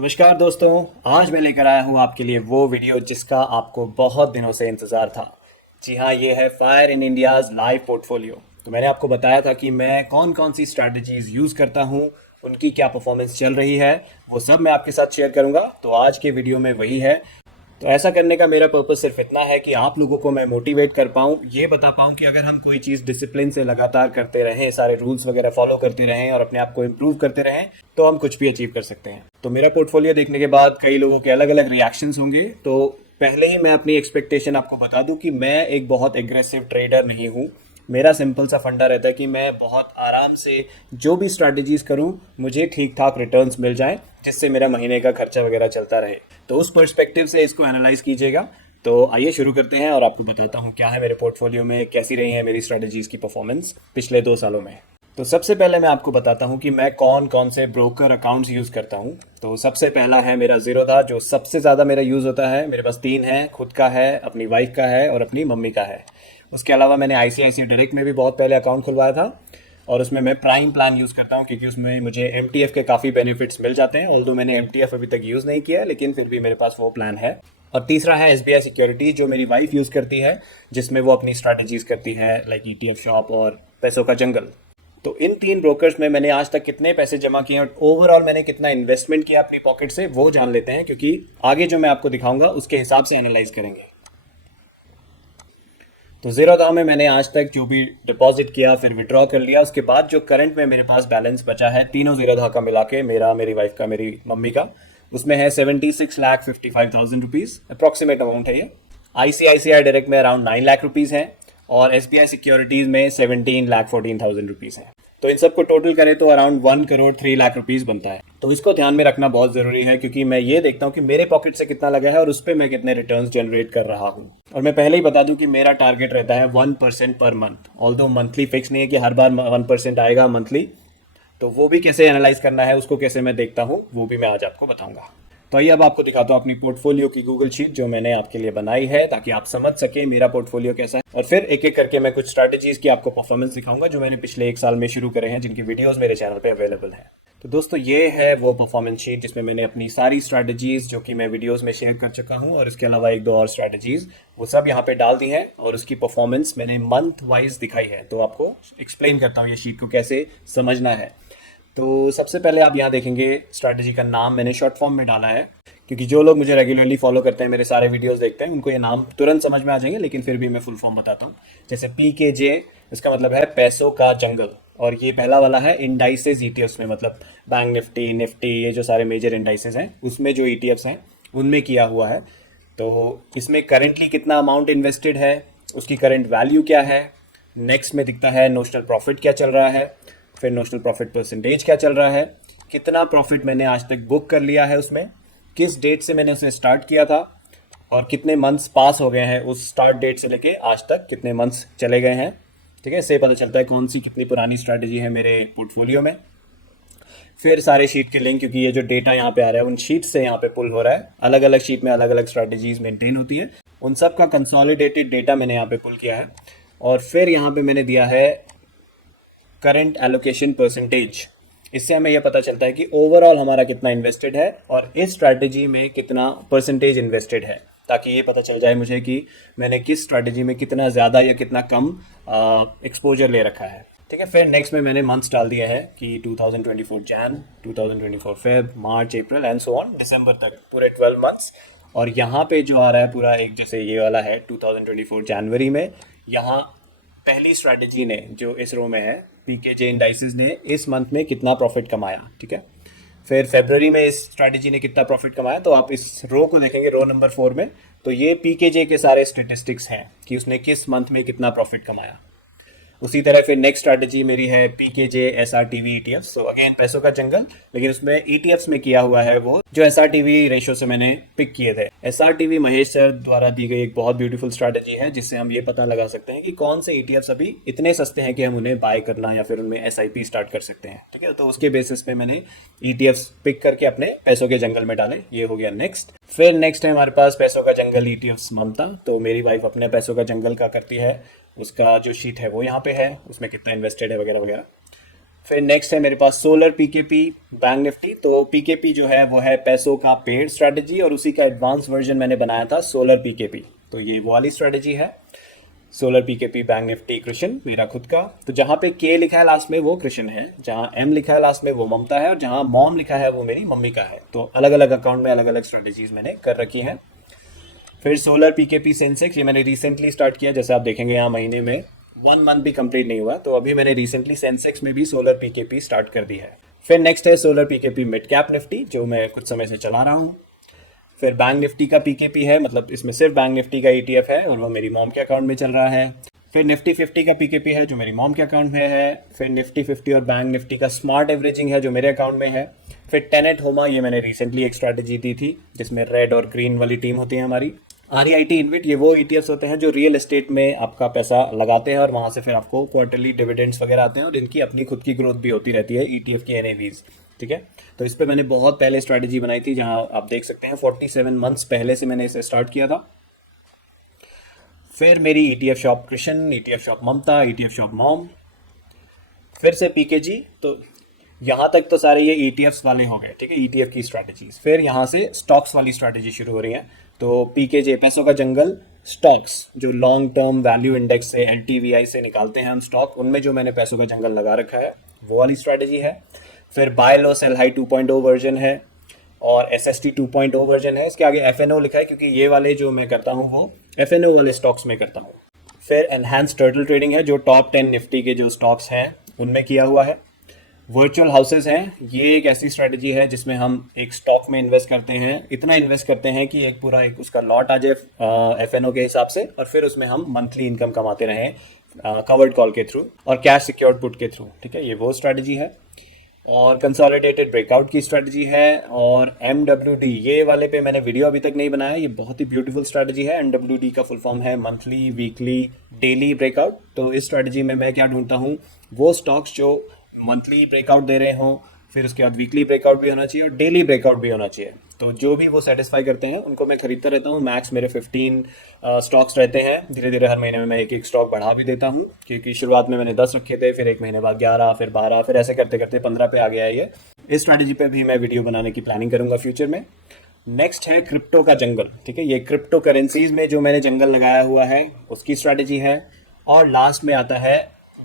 नमस्कार दोस्तों। आज मैं लेकर आया हूँ आपके लिए वो वीडियो जिसका आपको बहुत दिनों से इंतज़ार था। जी हाँ, ये है fire in India's live portfolio. तो मैंने आपको बताया था कि मैं कौन कौन सी स्ट्रैटेजीज़ यूज़ करता हूँ, उनकी क्या परफॉर्मेंस चल रही है, वो सब मैं आपके साथ शेयर करूँगा। तो आज के वीडियो में वही है। तो ऐसा करने का मेरा पर्पस सिर्फ इतना है कि आप लोगों को मैं मोटिवेट कर पाऊँ, ये बता पाऊँ कि अगर हम कोई चीज़ डिसिप्लिन से लगातार करते रहें, सारे रूल्स वगैरह फॉलो करते रहें और अपने आप को इम्प्रूव करते रहें, तो हम कुछ भी अचीव कर सकते हैं। तो मेरा पोर्टफोलियो देखने के बाद कई लोगों के अलग अलग रिएक्शंस होंगे। तो पहले ही मैं अपनी एक्सपेक्टेशन आपको बता दूं कि मैं एक बहुत एग्रेसिव ट्रेडर नहीं हूँ। मेरा सिंपल सा फंडा रहता है कि मैं बहुत आराम से जो भी स्ट्रैटेजीज करूं, मुझे ठीक ठाक रिटर्न्स मिल जाएं, जिससे मेरा महीने का खर्चा वगैरह चलता रहे। तो उस पर्सपेक्टिव से इसको एनालाइज कीजिएगा। तो आइए शुरू करते हैं और आपको बताता हूँ क्या है मेरे पोर्टफोलियो में, कैसी रही है मेरी स्ट्रैटेजीज की परफॉर्मेंस पिछले 2 सालों में। तो सबसे पहले मैं आपको बताता हूँ कि मैं कौन कौन से ब्रोकर अकाउंट्स यूज़ करता हूँ। तो सबसे पहला है मेरा ज़ीरोधा, जो सबसे ज़्यादा मेरा यूज़ होता है। मेरे पास 3 है, खुद का है, अपनी वाइफ का है और अपनी मम्मी का है। उसके अलावा मैंने ICICI डायरेक्ट में भी बहुत पहले अकाउंट खुलवाया था और उसमें मैं प्राइम प्लान यूज़ करता हूँ क्योंकि उसमें मुझे MTF के काफ़ी बेनिफिट्स मिल जाते हैं। ऑल्दो मैंने MTF अभी तक यूज़ नहीं किया, लेकिन फिर भी मेरे पास वो प्लान है। और तीसरा है SBI सिक्योरिटी, जो मेरी वाइफ यूज़ करती है, जिसमें वो अपनी स्ट्रैटेजीज करती है, लाइक ETF शॉप और पैसों का जंगल। तो इन 3 ब्रोकर्स में मैंने आज तक कितने पैसे जमा किए और ओवरऑल मैंने कितना इन्वेस्टमेंट किया अपनी पॉकेट से, वो जान लेते हैं, क्योंकि आगे जो मैं आपको दिखाऊंगा उसके हिसाब से एनालाइज करेंगे। तो ज़ीरोधा में मैंने आज तक जो भी डिपॉजिट किया फिर विड्रॉ कर लिया, उसके बाद जो करंट में मेरे पास बैलेंस बचा है तीनों ज़ीरोधा का मिला के, मेरा, मेरी वाइफ का, मेरी मम्मी का, उसमें है 76,55,000 रुपीज़ अप्रॉक्सीमेट अमाउंट है ये। ICICI डायरेक्ट में अराउंड 9 लाख रुपीज़ है और SBI सिक्योरिटीज़ में 17,14,000 रुपीज़ है। तो इन सबको टोटल करें तो अराउंड 1,03,00,000 रुपीज़ बनता है। तो इसको ध्यान में रखना बहुत ज़रूरी है, क्योंकि मैं ये देखता हूँ कि मेरे पॉकेट से कितना लगा है और उस पर मैं कितने रिटर्न्स जनरेट कर रहा हूँ। और मैं पहले ही बता दूं कि मेरा टारगेट रहता है 1% per month. Although monthly fix नहीं है कि हर बार 1% आएगा मंथली। तो वो भी कैसे एनालाइज करना है, उसको कैसे मैं देखता हूँ, वो भी मैं आज आपको बताऊंगा। तो आइए अब आपको दिखाता हूँ अपनी पोर्टफोलियो की गूगल शीट जो मैंने आपके लिए बनाई है, ताकि आप समझ सके मेरा पोर्टफोलियो कैसा है। और फिर एक एक करके मैं कुछ स्ट्रैटेजीज की आपको परफॉर्मेंस दिखाऊंगा जो मैंने पिछले 1 साल में शुरू करे हैं, जिनकी वीडियोस मेरे चैनल पे अवेलेबल है। तो दोस्तों, ये है वो परफॉर्मेंस शीट जिसमें मैंने अपनी सारी स्ट्रैटेजीज जो कि मैं वीडियोस में शेयर कर चुका हूँ और इसके अलावा 1-2 और स्ट्रैटेजीज, वो सब यहाँ पे डाल दी हैं और उसकी परफॉर्मेंस मैंने मंथ वाइज दिखाई है। तो आपको एक्सप्लेन करता हूँ ये शीट को कैसे समझना है। तो सबसे पहले आप यहाँ देखेंगे स्ट्रैटेजी का नाम मैंने शॉर्ट फॉर्म में डाला है, क्योंकि जो लोग मुझे रेगुलरली फॉलो करते हैं, मेरे सारे वीडियोस देखते हैं, उनको ये नाम तुरंत समझ में आ जाएंगे, लेकिन फिर भी मैं फुल फॉर्म बताता हूँ। जैसे PKJ, इसका मतलब है पैसों का जंगल। और ये पहला वाला है इंडाइसेस ETFs में, मतलब बैंक निफ्टी, निफ्टी, ये जो सारे मेजर इंडाइसेस हैं उसमें जो ETFs हैं उनमें किया हुआ है। तो इसमें करेंटली कितना अमाउंट इन्वेस्टेड है, उसकी करंट वैल्यू क्या है। नेक्स्ट में दिखता है नोशनल प्रॉफिट क्या चल रहा है, फिर नोशनल प्रॉफिट परसेंटेज क्या चल रहा है, कितना प्रॉफिट मैंने आज तक बुक कर लिया है उसमें, किस डेट से मैंने उसे स्टार्ट किया था और कितने मंथ्स पास हो गए हैं उस स्टार्ट डेट से लेके आज तक, कितने मंथ्स चले गए हैं। ठीक है, इससे पता चलता है कौन सी कितनी पुरानी स्ट्रैटेजी है मेरे पोर्टफोलियो में। फिर सारे शीट के लिंक, क्योंकि ये जो डेटा यहाँ पे आ रहा है उन शीट से यहाँ पे पुल हो रहा है, अलग अलग शीट में अलग अलग स्ट्रैटेजीज मेंटेन होती है, उन सब का कंसोलिडेटेड डेटा मैंने यहाँ पे पुल किया है। और फिर यहाँ पे मैंने दिया है करंट एलोकेशन परसेंटेज। इससे हमें यह पता चलता है कि ओवरऑल हमारा कितना इन्वेस्टेड है और इस स्ट्रैटेजी में कितना परसेंटेज इन्वेस्टेड है, ताकि ये पता चल जाए मुझे कि मैंने किस स्ट्रैटेजी में कितना ज़्यादा या कितना कम एक्सपोजर ले रखा है। ठीक है, फिर नेक्स्ट में मैंने मंथ्स डाल दिया है कि 2024 Jain, 2024 Feb, March, April and so on December तक, पूरे 12 मंथ्स। और यहाँ पे जो आ रहा है पूरा एक, जैसे ये वाला है 2024 जनवरी में, यहाँ पहली स्ट्रैटेजी ने जो इस रो में है, PKJ इंडाइसेस ने इस मंथ में कितना प्रॉफिट कमाया। ठीक है, फिर फरवरी में इस स्ट्रैटेजी ने कितना प्रॉफिट कमाया, तो आप इस रो को देखेंगे, रो नंबर 4 में, तो ये PKJ के सारे स्टेटिस्टिक्स हैं कि उसने किस मंथ में कितना प्रॉफिट कमाया। उसी तरह फिर नेक्स्ट स्ट्रैटेजी मेरी है PKJ SRTV ETF। So again पैसों का जंगल, लेकिन उसमें ETFs में किया हुआ है वो जो SRTV रेशो से मैंने पिक किए थे। SRTV महेश सर द्वारा दी गई एक बहुत ब्यूटीफुल स्ट्रैटेजी है, जिससे हम ये पता लगा सकते हैं कि कौन से ETFs अभी इतने सस्ते हैं कि हम उन्हें बाय करना या फिर उनमें SIP स्टार्ट कर सकते हैं। ठीक है, तो उसके बेसिस पे मैंने ETFs पिक करके अपने पैसों के जंगल में डाले। ये हो गया नेक्स्ट। फिर नेक्स्ट है हमारे पास पैसों का जंगल ETFs ममता। तो मेरी वाइफ अपने पैसों का जंगल का करती है, उसका जो शीट है वो यहाँ पे है, उसमें कितना इन्वेस्टेड है वगैरह वगैरह। फिर नेक्स्ट है मेरे पास सोलर पीकेपी बैंक निफ्टी। तो पीकेपी जो है वो है पैसों का पेड स्ट्रेटजी, और उसी का एडवांस वर्जन मैंने बनाया था सोलर पीकेपी। तो ये वो वाली स्ट्रेटजी है, सोलर पीकेपी बैंक निफ्टी कृष्ण मेरा खुद का। तो जहाँ पे के लिखा है लास्ट में वो कृष्ण है, जहाँ एम लिखा है लास्ट में वो ममता है, और जहाँ मॉम लिखा है वो मेरी मम्मी का है। तो अलग अलग अकाउंट में अलग अलग स्ट्रेटजीज मैंने कर रखी हैं। फिर सोलर पीकेपी सेंसेक्स, ये मैंने रिसेंटली स्टार्ट किया, जैसे आप देखेंगे यहाँ महीने में 1 मंथ भी कंप्लीट नहीं हुआ, तो अभी मैंने रिसेंटली सेंसेक्स में भी सोलर पीकेपी स्टार्ट कर दी है। फिर नेक्स्ट है सोलर पीकेपी मिड कैप निफ्टी, जो मैं कुछ समय से चला रहा हूँ। फिर बैंक निफ्टी का पीकेपी है, मतलब इसमें सिर्फ बैंक निफ्टी का ईटीएफ है और वो मेरी मॉम के अकाउंट में चल रहा है। फिर निफ्टी 50 का पीकेपी है जो मेरी मॉम के अकाउंट में है। फिर निफ्टी 50 और बैंक निफ्टी का स्मार्ट एवरेजिंग है जो मेरे अकाउंट में है। फिर टेनेट होमा, ये मैंने रिसेंटली एक स्ट्रैटेजी दी थी जिसमें रेड और ग्रीन वाली टीम होती है हमारी। आरईआईटी इन्विट, ये वो ईटीएफ्स होते हैं जो रियल एस्टेट में आपका पैसा लगाते हैं और वहां से फिर आपको क्वार्टरली डिविडेंड्स वगैरह आते हैं, और इनकी अपनी खुद की ग्रोथ भी होती रहती है ईटीएफ की एनएवीज। ठीक है, तो इस पर मैंने बहुत पहले स्ट्रैटेजी बनाई थी, जहां आप देख सकते हैं 47 मंथ्स पहले से मैंने इसे स्टार्ट किया था। फिर मेरी ETF shop Krishna, ETF shop Mamata, ETF shop मॉम, फिर से पीकेजी। तो यहाँ तक तो सारे ये ईटीएफ्स वाले हो गए। ठीक है, ईटीएफ की स्ट्रैटेजीज। फिर यहाँ से स्टॉक्स वाली स्ट्रैटेजी शुरू हो रही है। तो पीकेजे पैसों का जंगल स्टॉक्स, जो लॉन्ग टर्म वैल्यू इंडेक्स से एलटीवीआई से निकालते हैं हम स्टॉक, उनमें जो मैंने पैसों का जंगल लगा रखा है वो वाली स्ट्रैटेजी है। फिर बाय लो सेल हाई 2.0 वर्जन है, और एसएसटी 2.0 वर्जन है। इसके आगे एफएनओ लिखा है क्योंकि ये वाले जो मैं करता हूँ वो एफएनओ वाले स्टॉक्स में करता हूँ। फिर एनहांस टर्टल ट्रेडिंग है, जो टॉप 10 निफ्टी के जो स्टॉक्स हैं उनमें किया हुआ है। वर्चुअल हाउसेज हैं, ये एक ऐसी स्ट्रैटेजी है जिसमें हम एक स्टॉक में इन्वेस्ट करते हैं, इतना इन्वेस्ट करते हैं कि एक पूरा एक उसका लॉट आ जाए एफएनओ के हिसाब से, और फिर उसमें हम मंथली इनकम कमाते रहें कवर्ड कॉल के थ्रू और कैश सिक्योर्ड पुट के थ्रू। ठीक है, ये वो स्ट्रैटेजी है। और कंसोलिडेटेड ब्रेकआउट की स्ट्रैटेजी है। और MWD, ये वाले पे मैंने वीडियो अभी तक नहीं बनाया, ये बहुत ही ब्यूटीफुल स्ट्रैटेजी है। MWD का फुल फॉर्म है मंथली, वीकली, डेली ब्रेकआउट। तो इस स्ट्रैटेजी में मैं क्या ढूंढता हूँ, वो स्टॉक्स जो मंथली ब्रेकआउट दे रहे हों, फिर उसके बाद वीकली ब्रेकआउट भी होना चाहिए और डेली ब्रेकआउट भी होना चाहिए। तो जो भी वो सेटिस्फाई करते हैं उनको मैं खरीदता रहता हूँ। मैक्स मेरे 15 स्टॉक्स रहते हैं। धीरे धीरे हर महीने में मैं एक एक स्टॉक बढ़ा भी देता हूँ, क्योंकि शुरुआत में मैंने 10 रखे थे, फिर एक महीने बाद 11, फिर 12, फिर ऐसे करते करते 15 पे आ गया है ये। इस स्ट्रैटेजी पे भी मैं वीडियो बनाने की प्लानिंग करूंगा फ्यूचर में। नेक्स्ट है क्रिप्टो का जंगल। ठीक है, ये क्रिप्टो करेंसीज में जो मैंने जंगल लगाया हुआ है उसकी स्ट्रैटेजी है। और लास्ट में आता है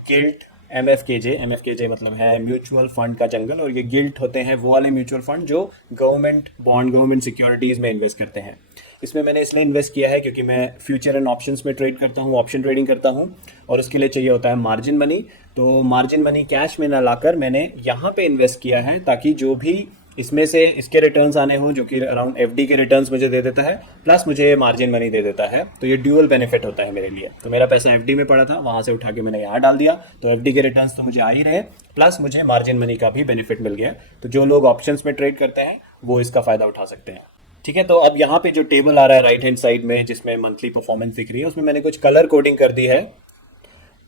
गिल्ट MFKJ मतलब है म्यूचुअल फंड का जंगल। और ये गिल्ट होते हैं वो वाले म्यूचुअल फंड जो गवर्नमेंट बॉन्ड, गवर्नमेंट सिक्योरिटीज में इन्वेस्ट करते हैं। इसमें मैंने इसलिए इन्वेस्ट किया है क्योंकि मैं फ्यूचर एंड ऑप्शंस में ट्रेड करता हूँ, ऑप्शन ट्रेडिंग करता हूँ, और उसके लिए चाहिए होता है मार्जिन मनी। तो मार्जिन मनी कैश में ना लाकर मैंने यहाँ पे इन्वेस्ट किया है, ताकि जो भी इसमें से इसके रिटर्न्स आने हो, जो कि अराउंड एफडी के रिटर्न्स मुझे दे देता है, प्लस मुझे मार्जिन मनी दे देता है। तो ये ड्यूअल बेनिफिट होता है मेरे लिए। तो मेरा पैसा एफडी में पड़ा था, वहां से उठा के मैंने यहाँ डाल दिया, तो एफडी के रिटर्न्स तो मुझे आ ही रहे, प्लस मुझे मार्जिन मनी का भी बेनिफिट मिल गया। तो जो लोग ऑप्शंस में ट्रेड करते हैं वो इसका फायदा उठा सकते हैं। ठीक है, तो अब यहाँ पे जो टेबल आ रहा है राइट हैंड साइड में, जिसमें मंथली परफॉर्मेंस दिख रही है, उसमें मैंने कुछ कलर कोडिंग कर दी है।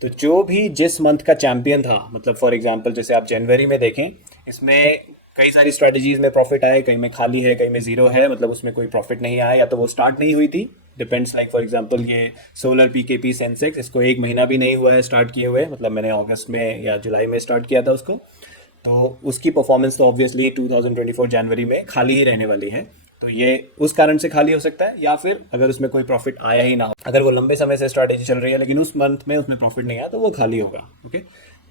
तो जो भी जिस मंथ का चैंपियन था, मतलब फॉर एग्जांपल जैसे आप जनवरी में देखें, इसमें कई सारी स्ट्रेटजीज में प्रॉफिट आए, कहीं में खाली है, कहीं में जीरो है, मतलब उसमें कोई प्रॉफिट नहीं आया, या तो वो स्टार्ट नहीं हुई थी। डिपेंड्स, लाइक फॉर एग्जांपल ये सोलर पीकेपी सेंसेक्स, इसको 1 महीना भी नहीं हुआ है स्टार्ट किए हुए, मतलब मैंने अगस्त में या जुलाई में स्टार्ट किया था उसको। तो उसकी परफॉर्मेंस तो ऑब्वियसली 2024 जनवरी में खाली ही रहने वाली है। तो ये उस कारण से खाली हो सकता है, या फिर अगर उसमें कोई प्रॉफिट आया ही ना हो, अगर वो लंबे समय से स्ट्रैटेजी चल रही है लेकिन उस मंथ में उसमें प्रॉफिट नहीं आया, तो वो खाली होगा। ओके,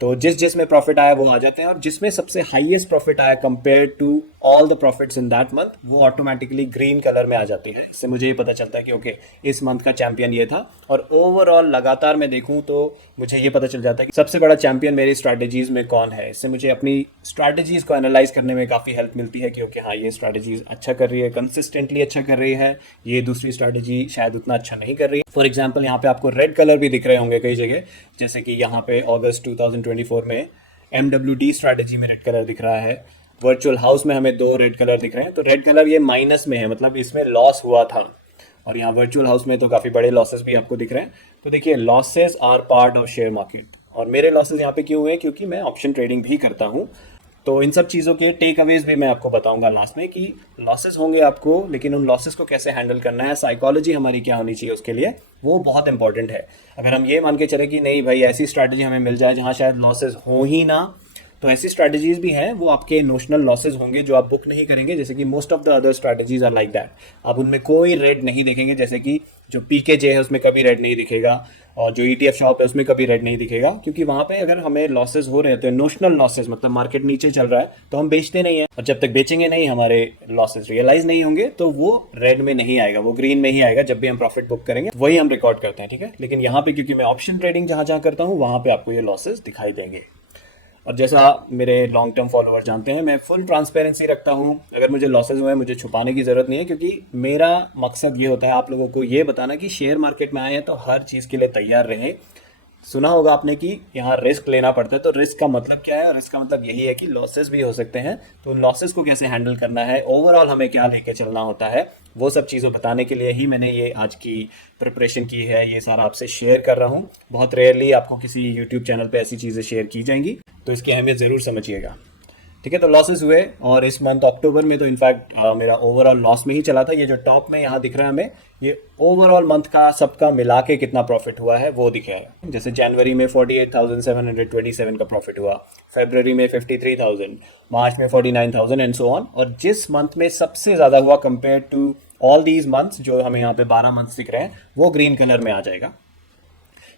तो जिस में प्रॉफिट आया वो आ जाते हैं, और जिसमें सबसे हाईएस्ट प्रॉफिट आया compare to all the profits in that month, वो ऑटोमेटिकली ग्रीन कलर में आ जाती है। इससे मुझे ये पता चलता है कि ओके, इस मंथ का चैंपियन ये था। और ओवरऑल लगातार मैं देखूं तो मुझे ये पता चल जाता है कि सबसे बड़ा चैंपियन मेरी स्ट्रैटेजीज में कौन है। इससे मुझे अपनी स्ट्रैटेजीज को एनालाइज करने में काफ़ी हेल्प मिलती है कि ओके हाँ, ये स्ट्रैटेजीज अच्छा कर रही है, कंसिस्टेंटली अच्छा कर रही है, ये दूसरी स्ट्रैटेजी शायद उतना अच्छा नहीं कर रही है। फॉर एग्जाम्पल यहाँ पे आपको रेड कलर भी दिख रहे होंगे कई जगह, जैसे कि यहाँ पे अगस्त 2024 में MWD स्ट्रैटेजी में रेड कलर दिख रहा है। वर्चुअल हाउस में हमें 2 रेड कलर दिख रहे हैं। तो रेड कलर ये माइनस में है, मतलब इसमें लॉस हुआ था, और यहाँ वर्चुअल हाउस में तो काफ़ी बड़े लॉसेस भी आपको दिख रहे हैं। तो देखिए, losses are part of share market, और मेरे लॉसेस यहाँ पे क्यों हुए, क्योंकि मैं ऑप्शन ट्रेडिंग भी करता हूँ। तो इन सब चीज़ों के टेक अवेज भी मैं आपको बताऊंगा लास्ट में, कि लॉसेस होंगे आपको, लेकिन उन लॉसेस को कैसे हैंडल करना है, साइकोलॉजी हमारी क्या होनी चाहिए उसके लिए, वो बहुत इंपॉर्टेंट है। अगर हम ये मान के चले कि नहीं भाई, ऐसी स्ट्रैटेजी हमें मिल जाए जहाँ शायद लॉसेस हो ही ना, तो ऐसी स्ट्रैटेजीज भी हैं, वो आपके नोशनल लॉसेज होंगे जो आप बुक नहीं करेंगे, जैसे कि most of the other strategies are like that. आप उनमें कोई रेड नहीं देखेंगे, जैसे कि जो पीकेजे है उसमें कभी रेड नहीं दिखेगा, और जो ईटीएफ शॉप है उसमें कभी रेड नहीं दिखेगा, क्योंकि वहां पे अगर हमें लॉसेज हो रहे हैं तो नोशनल लॉसेज, मतलब मार्केट नीचे चल रहा है तो हम बेचते नहीं है, और जब तक बेचेंगे नहीं हमारे लॉसेज रियलाइज नहीं होंगे तो वो रेड में नहीं आएगा, वो ग्रीन में ही आएगा। जब भी हम प्रॉफिट बुक करेंगे वही हम रिकॉर्ड करते हैं, ठीक है। लेकिन यहाँ पे क्योंकि मैं ऑप्शन ट्रेडिंग जहां जहां करता हूँ वहां पे आपको ये लॉसेज दिखाई देंगे। और जैसा मेरे लॉन्ग टर्म फॉलोअर जानते हैं, मैं फुल ट्रांसपेरेंसी रखता हूँ। अगर मुझे लॉसेज हुए हैं मुझे छुपाने की ज़रूरत नहीं है, क्योंकि मेरा मकसद ये होता है आप लोगों को ये बताना कि शेयर मार्केट में आए हैं तो हर चीज़ के लिए तैयार रहें। सुना होगा आपने कि यहाँ रिस्क लेना पड़ता है, तो रिस्क का मतलब क्या है? रिस्क का मतलब यही है कि लॉसेस भी हो सकते हैं, तो लॉसेस को कैसे हैंडल करना है, ओवरऑल हमें क्या लेके चलना होता है, वो सब चीज़ें बताने के लिए ही मैंने ये आज की प्रिपरेशन की है, ये सारा आपसे शेयर कर रहा हूँ। बहुत रेयरली आपको किसी यूट्यूब चैनल पे ऐसी चीज़ें शेयर की जाएंगी, तो इसकी अहमियत ज़रूर समझिएगा, ठीक है। तो लॉसेस हुए, और इस मंथ अक्टूबर में तो इनफैक्ट मेरा ओवरऑल लॉस में ही चला था। ये जो टॉप में यहाँ दिख रहा है हमें, ये ओवरऑल मंथ का सबका मिला के कितना प्रॉफिट हुआ है वो दिख रहा है। जैसे जनवरी में 48,727 का प्रॉफिट हुआ, फरवरी में 53,000, मार्च में 49,000 एंड सो ऑन। और जिस मंथ में सबसे ज़्यादा हुआ compare to all these months, जो हमें यहाँ पे 12 मंथ्स दिख रहे हैं, वो ग्रीन कलर में आ जाएगा।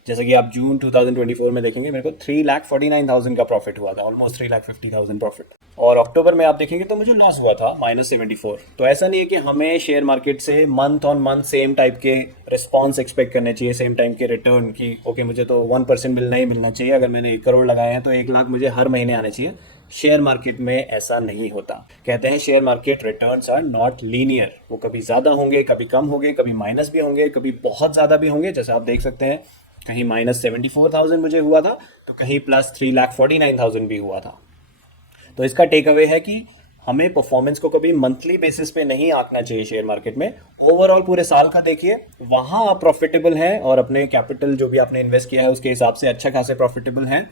जैसे कि आप जून 2024 में देखेंगे मेरे को 3,49,000 का प्रॉफिट हुआ था, ऑलमोस्ट 3,50,000 प्रॉफिट। और अक्टूबर में आप देखेंगे तो मुझे लॉस हुआ था -74। तो ऐसा नहीं है कि हमें शेयर मार्केट से month on month same type के रिस्पॉन्स एक्सपेक्ट करने चाहिए, सेम टाइम के रिटर्न की। ओके मुझे तो 1% मिलना ही मिलना चाहिए, अगर मैंने 1 करोड़ लगाए हैं तो 1 लाख मुझे हर महीने आने चाहिए। शेयर मार्केट में ऐसा नहीं होता। कहते हैं share market returns are not linear, वो कभी ज़्यादा होंगे, कभी कम होंगे, कभी माइनस भी होंगे, कभी बहुत ज़्यादा भी होंगे। जैसे आप देख सकते हैं कहीं -74,000 मुझे हुआ था, तो कहीं +3,49,000 भी हुआ था। तो इसका टेक अवे है कि हमें परफॉर्मेंस को कभी मंथली बेसिस पे नहीं आंकना चाहिए शेयर मार्केट में। ओवरऑल पूरे साल का देखिए, वहां आप प्रॉफिटेबल हैं और अपने कैपिटल जो भी आपने इन्वेस्ट किया है उसके हिसाब से अच्छा खासे प्रॉफिटेबल हैं,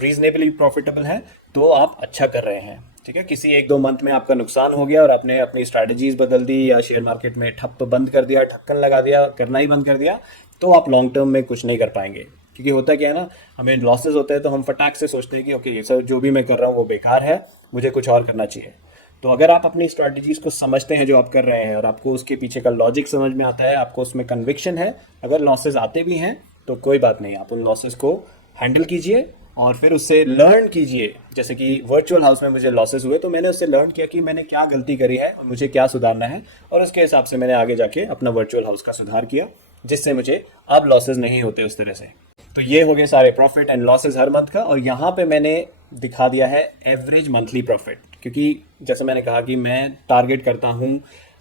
रीजनेबली प्रॉफिटेबल हैं, तो आप अच्छा कर रहे हैं, ठीक है। किसी 1-2 मंथ में आपका नुकसान हो गया और आपने अपनी स्ट्रैटेजीज बदल दी, या शेयर मार्केट में ठप बंद कर दिया, ढक्कन लगा दिया, करना ही बंद कर दिया, तो आप लॉन्ग टर्म में कुछ नहीं कर पाएंगे। क्योंकि होता क्या है ना, हमें लॉसेस होते हैं तो हम फटाक से सोचते हैं कि ओके सर जो भी मैं कर रहा हूँ वो बेकार है, मुझे कुछ और करना चाहिए। तो अगर आप अपनी स्ट्रैटेजीज को समझते हैं जो आप कर रहे हैं, और आपको उसके पीछे का लॉजिक समझ में आता है, आपको उसमें कन्विक्शन है, अगर लॉसेस आते भी हैं तो कोई बात नहीं, आप उन लॉसेस को हैंडल कीजिए और फिर उससे लर्न कीजिए। जैसे कि वर्चुअल हाउस में मुझे लॉसेस हुए तो मैंने उससे लर्न किया कि मैंने क्या गलती करी है और मुझे क्या सुधारना है, और उसके हिसाब से मैंने आगे जाके अपना वर्चुअल हाउस का सुधार किया, जिससे मुझे अब लॉसेस नहीं होते उस तरह से। तो ये हो गए सारे profit and losses her month का। और यहाँ पे मैंने दिखा दिया है एवरेज मंथली प्रॉफिट, क्योंकि जैसे मैंने कहा कि मैं टारगेट करता हूँ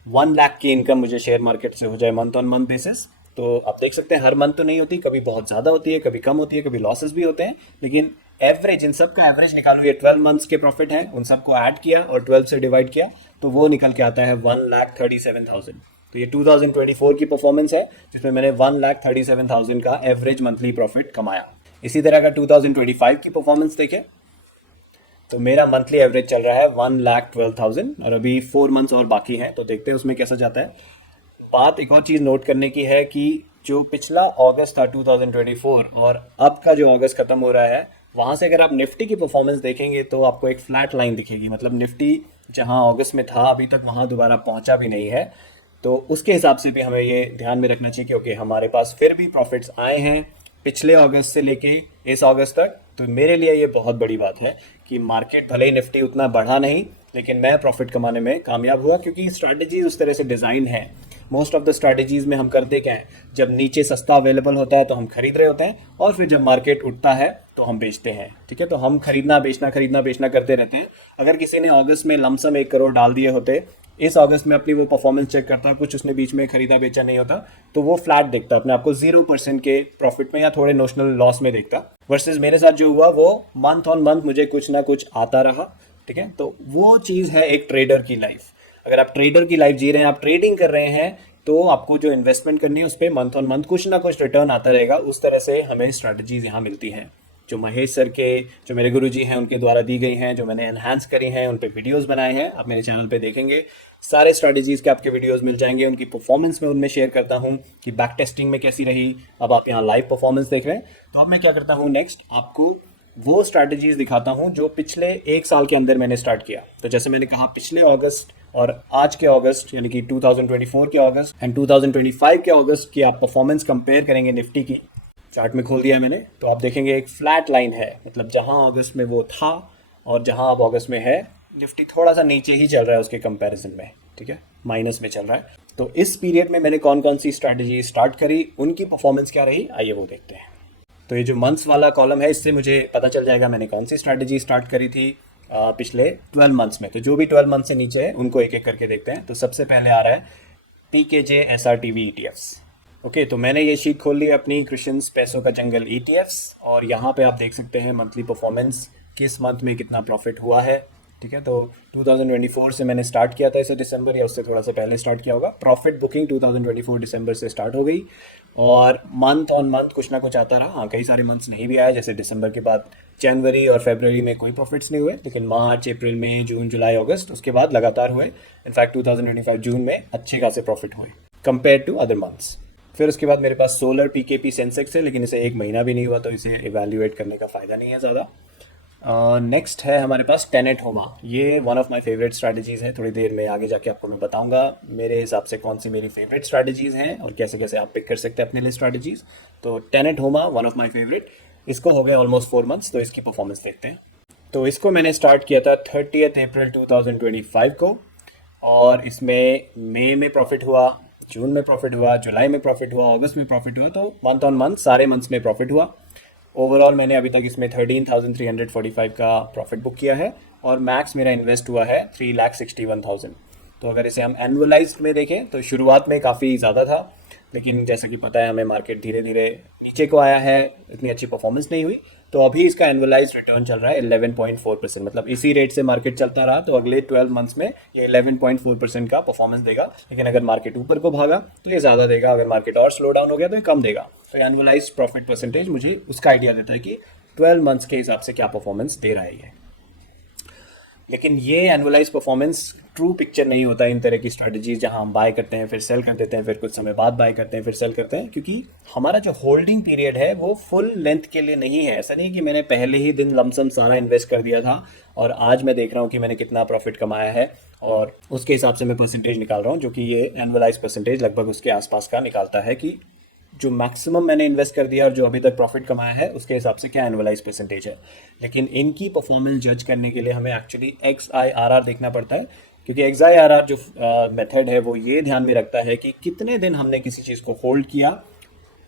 1 लाख की इनकम मुझे शेयर मार्केट से हो जाए मंथ ऑन मंथ बेसिस। तो आप देख सकते हैं हर मंथ तो नहीं होती, कभी बहुत ज़्यादा होती है, कभी कम होती है, कभी लॉसेस भी होते हैं, लेकिन एवरेज, इन सब का एवरेज निकालो। ये 12 मंथ्स के प्रॉफिट हैं, उन सबको ऐड किया और 12 से डिवाइड किया तो वो निकल के आता है 1,37,000। तो ये 2024 की परफॉर्मेंस है, जिसमें मैंने 1,37,000 का एवरेज मंथली प्रॉफिट कमाया। इसी तरह का 2025 की परफॉर्मेंस देखें तो मेरा मंथली एवरेज चल रहा है 1,12,000, और अभी 4 मंथ्स और बाकी हैं, तो देखते हैं उसमें कैसा जाता है। बात एक और चीज़ नोट करने की है कि जो पिछला अगस्त था 2024 और अब का जो अगस्त खत्म हो रहा है, वहाँ से अगर आप निफ्टी की परफॉर्मेंस देखेंगे तो आपको एक फ्लैट लाइन दिखेगी, मतलब निफ्टी जहाँ अगस्त में था अभी तक वहाँ दोबारा पहुँचा भी नहीं है। तो उसके हिसाब से भी हमें ये ध्यान में रखना चाहिए कि ओके हमारे पास फिर भी प्रॉफिट्स आए हैं पिछले अगस्त से लेके इस अगस्त तक। तो मेरे लिए ये बहुत बड़ी बात है कि मार्केट भले ही निफ्टी उतना बढ़ा नहीं, लेकिन मैं प्रॉफिट कमाने में कामयाब हुआ, क्योंकि स्ट्रैटेजी उस तरह से डिज़ाइन है। मोस्ट ऑफ द स्ट्रैटेजीज में हम करते क्या है, जब नीचे सस्ता अवेलेबल होता है तो हम खरीद रहे होते हैं, और फिर जब मार्केट उठता है तो हम बेचते हैं, ठीक है। तो हम खरीदना बेचना करते रहते हैं। अगर किसी ने अगस्त में लमसम 1 करोड़ डाल दिए होते, इस अगस्त में अपनी वो परफॉर्मेंस चेक करता, कुछ उसने बीच में खरीदा बेचा नहीं होता, तो वो फ्लैट देखता, अपने आपको 0% के प्रॉफिट में या थोड़े नोशनल लॉस में देखता। वर्सेस मेरे साथ जो हुआ वो मंथ ऑन मंथ मुझे कुछ ना कुछ आता रहा, ठीक है। तो वो चीज़ है एक ट्रेडर की लाइफ। अगर आप ट्रेडर की लाइफ जी रहे हैं, आप ट्रेडिंग कर रहे हैं, तो आपको जो इन्वेस्टमेंट करनी है उस पर मंथ ऑन मंथ कुछ ना कुछ रिटर्न आता रहेगा। उस तरह से हमें स्ट्रैटेजीज यहाँ मिलती हैं, जो महेश सर के, जो मेरे गुरुजी हैं उनके द्वारा दी गई हैं, जो मैंने एनहांस करी हैं, उन पे वीडियोस बनाए हैं, आप मेरे चैनल पे देखेंगे सारे स्ट्रैटेजीज के आपके वीडियोस मिल जाएंगे। उनकी परफॉर्मेंस में उनमें शेयर करता हूँ कि बैक टेस्टिंग में कैसी रही। अब आप यहाँ लाइव परफॉर्मेंस देख रहे हैं, तो अब मैं क्या करता हूँ नेक्स्ट, आपको वो स्ट्रैटेजीज दिखाता हूँ जो पिछले एक साल के अंदर मैंने स्टार्ट किया। तो जैसे मैंने कहा, पिछले अगस्त और आज के अगस्त यानी कि 2024 के अगस्त एंड 2025 के अगस्त की आप परफॉर्मेंस कंपेयर करेंगे निफ्टी की, चार्ट में खोल दिया है मैंने, तो आप देखेंगे एक फ्लैट लाइन है, मतलब जहां अगस्त में वो था और जहां अब अगस्त में है, निफ्टी थोड़ा सा नीचे ही चल रहा है उसके कंपैरिजन में, ठीक है, माइनस में चल रहा है। तो इस पीरियड में मैंने कौन कौन सी स्ट्रैटेजी स्टार्ट करी, उनकी परफॉर्मेंस क्या रही, आइए वो देखते हैं। तो ये जो मंथ्स वाला कॉलम है, इससे मुझे पता चल जाएगा मैंने कौन सी स्ट्रैटेजी स्टार्ट करी थी पिछले 12 मंथ्स में। तो जो भी 12 मंथ से नीचे है उनको एक एक करके देखते हैं। तो सबसे पहले आ रहा है PKJ SRTV ETFs। ओके, तो मैंने ये शीट खोल ली अपनी क्रिश्चियंस पैसों का जंगल ETFs, और यहाँ पे आप देख सकते हैं मंथली परफॉर्मेंस, किस मंथ में कितना प्रॉफिट हुआ है, ठीक है। तो 2024 से मैंने स्टार्ट किया था इसे, दिसंबर या उससे थोड़ा सा पहले स्टार्ट किया होगा। प्रॉफिट बुकिंग 2024 दिसंबर से स्टार्ट हो गई, और मंथ ऑन मंथ कुछ ना कुछ आता रहा। हाँ, कई सारे मंथ्स नहीं भी आए, जैसे दिसंबर के बाद जनवरी और फरवरी में कोई प्रॉफिट्स नहीं हुए, लेकिन मार्च, अप्रैल, मई, जून, जुलाई, अगस्त उसके बाद लगातार हुए। इनफैक्ट 2025 जून में अच्छे खासे प्रॉफिट हुए कंपेयर टू अदर मंथ्स। फिर उसके बाद मेरे पास सोलर PKP सेंसेक्स है, लेकिन इसे एक महीना भी नहीं हुआ, तो इसे इवेल्युएट करने का फ़ायदा नहीं है ज़्यादा। नेक्स्ट है हमारे पास टेनेट होमा। ये one of my favourite strategies है। थोड़ी देर में आगे जाके आपको मैं बताऊंगा मेरे हिसाब से कौन सी मेरी फेवरेट स्ट्रैटेजीज हैं और कैसे कैसे आप पिक कर सकते हैं अपने लिए स्ट्रैटेजीज। तो टेनेट होमा वन ऑफ माय फेवरेट, इसको हो गए ऑलमोस्ट 4 मंथ्स, तो इसकी परफॉर्मेंस देखते हैं। तो इसको मैंने स्टार्ट किया था 30 अप्रैल 2025 को, और इसमें मई में प्रॉफिट हुआ, जून में प्रॉफिट हुआ, जुलाई में प्रॉफिट हुआ, अगस्त में प्रॉफिट हुआ, तो मंथ ऑन मंथ सारे मंथ्स में प्रॉफिट हुआ। ओवरऑल मैंने अभी तक इसमें 13,345 का प्रॉफिट बुक किया है, और मैक्स मेरा इन्वेस्ट हुआ है 3,61,000। तो अगर इसे हम एनुअलाइज्ड में देखें तो शुरुआत में काफ़ी ज़्यादा था, लेकिन जैसा कि पता है हमें, मार्केट धीरे धीरे नीचे को आया है, इतनी अच्छी परफॉर्मेंस नहीं हुई। तो अभी इसका एनुअलाइज्ड रिटर्न चल रहा है 11.4%, मतलब इसी रेट से मार्केट चलता रहा तो अगले 12 मंथ्स में ये 11.4% का परफॉर्मेंस देगा। लेकिन अगर मार्केट ऊपर को भागा तो ये ज़्यादा देगा, अगर मार्केट और स्लो डाउन हो गया तो ये कम देगा। तो एनुअलाइज्ड प्रॉफिट परसेंटेज मुझे उसका आइडिया देता है कि 12 मंथ्स के हिसाब से क्या परफॉर्मेंस दे रहा है ये। लेकिन ये एनुअलाइज परफॉर्मेंस ट्रू पिक्चर नहीं होता इन तरह की स्ट्रेटजीज, जहां हम बाय करते हैं फिर सेल कर देते हैं, फिर कुछ समय बाद बाय करते हैं फिर सेल करते हैं, क्योंकि हमारा जो होल्डिंग पीरियड है वो फुल लेंथ के लिए नहीं है। ऐसा नहीं कि मैंने पहले ही दिन लमसम सारा इन्वेस्ट कर दिया था और आज मैं देख रहा हूँ कि मैंने कितना प्रॉफिट कमाया है और उसके हिसाब से मैं परसेंटेज निकाल रहा हूँ, जो कि ये एनुअलाइज परसेंटेज लगभग उसके आसपास का निकालता है कि जो मैक्सिमम मैंने इन्वेस्ट कर दिया और जो अभी तक प्रॉफिट कमाया है उसके हिसाब से क्या एनुअलाइज परसेंटेज है। लेकिन इनकी परफॉर्मेंस जज करने के लिए हमें एक्चुअली XIRR देखना पड़ता है, क्योंकि XIRR जो मेथड है वो ये ध्यान में रखता है कि कितने दिन हमने किसी चीज़ को होल्ड किया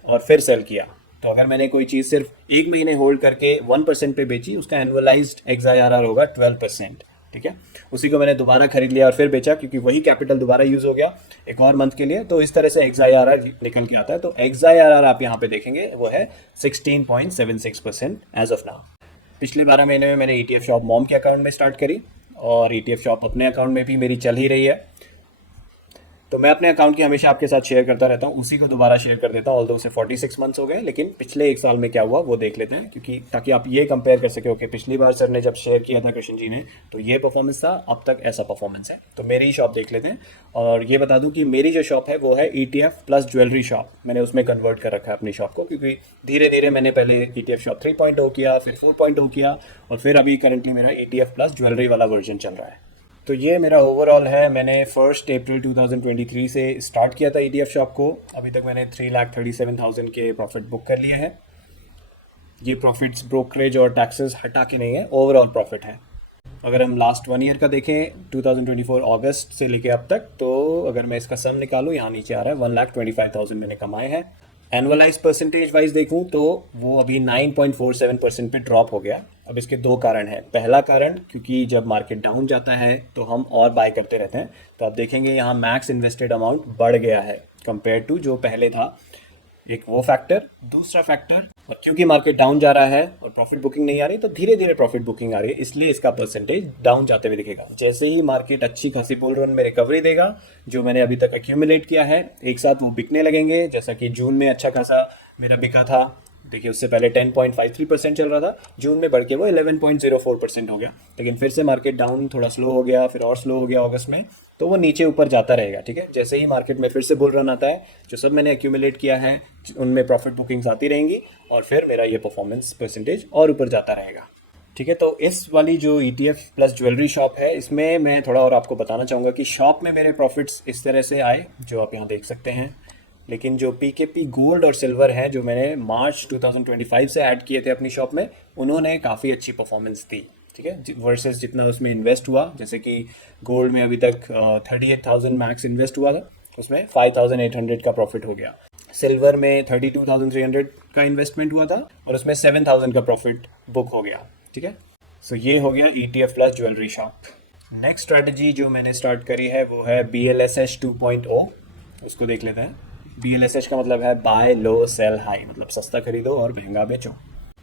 और फिर सेल किया। तो अगर मैंने कोई चीज़ सिर्फ 1 महीने होल्ड करके 1% पे बेची, उसका एनुअलाइज्ड XIRR होगा 12%, ठीक है। उसी को मैंने दोबारा खरीद लिया और फिर बेचा, क्योंकि वही कैपिटल दोबारा यूज हो गया एक और मंथ के लिए, तो इस तरह से XIRR निकल के आता है। तो XIRR आप यहाँ पे देखेंगे वो है 16.76% एज ऑफ नाउ। पिछले 12 महीने में मैंने ETF शॉप मॉम के अकाउंट में स्टार्ट करी, और ETF शॉप अपने अकाउंट में भी मेरी चल ही रही है। तो मैं अपने अकाउंट की हमेशा आपके साथ शेयर करता रहता हूँ, उसी को दोबारा शेयर कर देता हूँ। ऑल्दो उसे 46 मंथ्स हो गए, लेकिन पिछले एक साल में क्या हुआ वो देख लेते हैं, क्योंकि ताकि आप ये कंपेयर कर सके, ओके पिछली बार सर ने जब शेयर किया था कृष्ण जी ने तो ये परफॉर्मेंस था, अब तक ऐसा परफॉर्मेंस है। तो मेरी शॉप देख लेते हैं, और ये बता दूँ कि मेरी जो शॉप है वो है ETF प्लस ज्वेलरी शॉप। मैंने उसमें कन्वर्ट कर रखा है अपनी शॉप को, क्योंकि धीरे धीरे मैंने पहले ETF शॉप 3.0 किया, फिर 4.0 किया, और फिर अभी करंटली मेरा ETF प्लस ज्वेलरी वाला वर्जन चल रहा है। तो ये मेरा ओवरऑल है। मैंने 1 अप्रैल 2023 से स्टार्ट किया था ETF शॉप को, अभी तक मैंने 3,37,000 के प्रॉफिट बुक कर लिए हैं। ये प्रॉफिट्स ब्रोकरेज और टैक्सेस हटा के नहीं है, ओवरऑल प्रॉफिट है। अगर हम लास्ट 1 ईयर का देखें 2024 अगस्त से लेके अब तक, तो अगर मैं इसका सम निकालूँ, यहाँ नीचे आ रहा है 1,25,000 मैंने कमाए हैं। एनुअलाइज परसेंटेज वाइज देखूं तो वो अभी 9.47% पे ड्रॉप हो गया। अब इसके 2 कारण हैं। पहला कारण, क्योंकि जब मार्केट डाउन जाता है तो हम और बाय करते रहते हैं, तो आप देखेंगे यहाँ मैक्स इन्वेस्टेड अमाउंट बढ़ गया है कंपेयर टू जो पहले था, एक वो फैक्टर। दूसरा फैक्टर, और क्योंकि मार्केट डाउन जा रहा है और प्रॉफिट बुकिंग नहीं आ रही, तो धीरे धीरे प्रॉफिट बुकिंग आ रही है, इसलिए इसका परसेंटेज डाउन जाते हुए दिखेगा। जैसे ही मार्केट अच्छी खासी बुल रन में रिकवरी देगा, जो मैंने अभी तक एक्यूमुलेट किया है एक साथ वो बिकने लगेंगे। जैसा कि जून में अच्छा खासा मेरा बिका था, देखिए उससे पहले 10.53% चल रहा था, जून में बढ़ के वो 11.04% हो गया। लेकिन फिर से मार्केट डाउन थोड़ा स्लो हो गया, फिर और स्लो हो गया अगस्त में, तो वो नीचे ऊपर जाता रहेगा। ठीक है, जैसे ही मार्केट में फिर से बुल रन आता है, जो सब मैंने एक्यूमुलेट किया है उनमें प्रॉफिट बुकिंग्स आती रहेंगी और फिर मेरा ये परफॉर्मेंस परसेंटेज और ऊपर जाता रहेगा। ठीक है, तो इस वाली जो ETF प्लस ज्वेलरी शॉप है, इसमें मैं थोड़ा और आपको बताना चाहूँगा कि शॉप में मेरे प्रॉफिट्स इस तरह से आए जो आप यहाँ देख सकते हैं। लेकिन जो PKP गोल्ड और सिल्वर है जो मैंने मार्च 2025 से ऐड किए थे अपनी शॉप में, उन्होंने काफ़ी अच्छी परफॉर्मेंस दी। ठीक है, वर्सेस जितना उसमें इन्वेस्ट हुआ, जैसे कि गोल्ड में अभी तक 38,000 मैक्स इन्वेस्ट हुआ था, उसमें 5,800 का प्रॉफिट हो गया। सिल्वर में 32,300 का इन्वेस्टमेंट हुआ था और उसमें 7,000 का प्रॉफिट बुक हो गया। ठीक है, सो ये हो गया ETF plus jewellery shop. Next strategy जो मैंने स्टार्ट करी है वो है BLSH 2.0। उसको देख लेते हैं। BLSH का मतलब है बाय लो सेल हाई, मतलब सस्ता खरीदो और महंगा बेचो।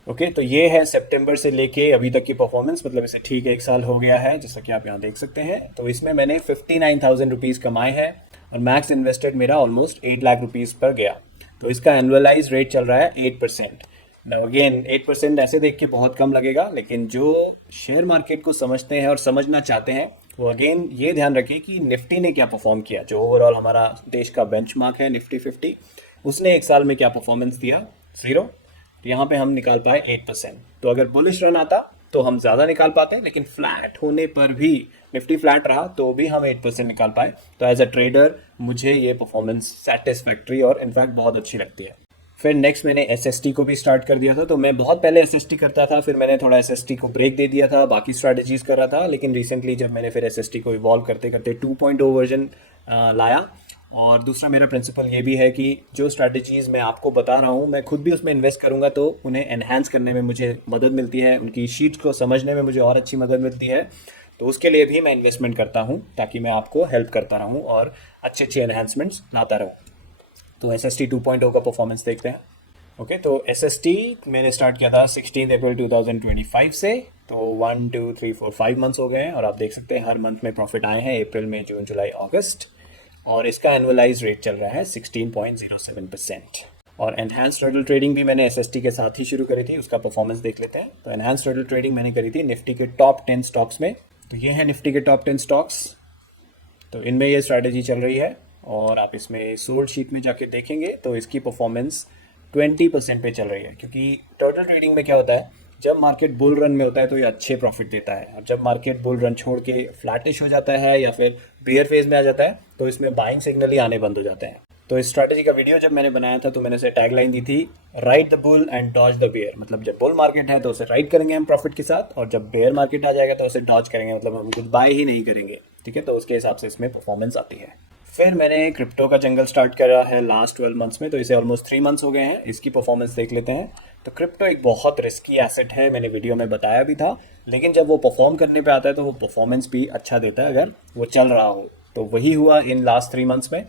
ओके, तो ये है सितंबर से लेके अभी तक की परफॉर्मेंस, मतलब इसे ठीक 1 साल हो गया है जैसा कि आप यहाँ देख सकते हैं। तो इसमें मैंने 59,000 रुपीज़ कमाए हैं और मैक्स इन्वेस्टेड मेरा ऑलमोस्ट 8 लाख रुपीज़ पर गया। तो इसका एनुअलाइज रेट चल रहा है 8%। अगेन 8% ऐसे देख के बहुत कम लगेगा, लेकिन जो शेयर मार्केट को समझते हैं और समझना चाहते हैं वो अगेन ये ध्यान रखें कि निफ्टी ने क्या परफॉर्म किया। जो ओवरऑल हमारा देश का बेंचमार्क है निफ्टी 50, उसने 1 साल में क्या परफॉर्मेंस दिया, 0। तो यहाँ पे हम निकाल पाए 8%। तो अगर बुलिश रन आता तो हम ज़्यादा निकाल पाते, लेकिन फ्लैट होने पर भी, निफ्टी फ्लैट रहा तो भी हम 8% निकाल पाए। तो एज अ ट्रेडर मुझे ये परफॉर्मेंस सेटिस्फैक्ट्री और इनफैक्ट बहुत अच्छी लगती है। फिर नेक्स्ट मैंने SST को भी स्टार्ट कर दिया था। तो मैं बहुत पहले SST करता था, फिर मैंने थोड़ा SST को ब्रेक दे दिया था, बाकी स्ट्रैटेजीज कर रहा था। लेकिन रिसेंटली जब मैंने फिर SST को इवॉल्व करते करते 2.0 वर्जन लाया। और दूसरा मेरा प्रिंसिपल ये भी है कि जो स्ट्रैटेजीज मैं आपको बता रहा हूँ, मैं खुद भी उसमें इन्वेस्ट करूँगा तो उन्हें एनहांस करने में मुझे मदद मिलती है, उनकी शीट्स को समझने में मुझे और अच्छी मदद मिलती है। तो उसके लिए भी मैं इन्वेस्टमेंट करता हूँ ताकि मैं आपको हेल्प करता रहूँ और अच्छे अच्छे एनहांसमेंट्स लाता रहूँ। तो SST 2.0 का परफॉर्मेंस देखते हैं। ओके, तो SST मैंने स्टार्ट किया था 16 अप्रैल 2025 से। तो 1 2 3 4 5 मंथ्स हो गए हैं और आप देख सकते हैं हर मंथ में प्रॉफिट आए हैं, अप्रैल में, जून, जुलाई, अगस्त। और इसका एनुअलाइज रेट चल रहा है 16.07%। और एनहांस टोटल ट्रेडिंग भी मैंने SST के साथ ही शुरू करी थी, उसका परफॉर्मेंस देख लेते हैं। तो एनहांस टोटल ट्रेडिंग मैंने करी थी निफ्टी के टॉप 10 स्टॉक्स में। तो ये है निफ्टी के टॉप 10 स्टॉक्स, तो इनमें ये स्ट्रैटेजी चल रही है। और आप इसमें सोल्ड शीट में जाके देखेंगे तो इसकी परफॉर्मेंस 20% पे चल रही है। क्योंकि टोटल ट्रेडिंग में क्या होता है, जब मार्केट बुल रन में होता है तो ये अच्छे प्रॉफिट देता है, और जब मार्केट बुल रन छोड़ के फ्लैटिश हो जाता है या फिर बियर फेज में आ जाता है तो इसमें बाइंग सिग्नल ही आने बंद हो जाते हैं। तो इस स्ट्रैटेजी का वीडियो जब मैंने बनाया था तो मैंने इसे टैगलाइन दी थी, ride the bull and dodge the bear. मतलब जब बुल मार्केट है तो उसे राइड करेंगे हम प्रॉफिट के साथ, और जब बेयर मार्केट आ जाएगा तो उसे डॉज करेंगे, मतलब हम गुड बाय ही नहीं करेंगे। ठीक है, तो उसके हिसाब से इसमें परफॉर्मेंस आती है। फिर मैंने क्रिप्टो का जंगल स्टार्ट करा है लास्ट 12 मंथ्स में, तो इसे ऑलमोस्ट 3 मंथ्स हो गए हैं। इसकी परफॉर्मेंस देख लेते हैं। तो क्रिप्टो एक बहुत रिस्की एसेट है, मैंने वीडियो में बताया भी था, लेकिन जब वो परफॉर्म करने पे आता है तो वो परफॉर्मेंस भी अच्छा देता है अगर वो चल रहा हो। तो वही हुआ इन लास्ट 3 मंथ्स में।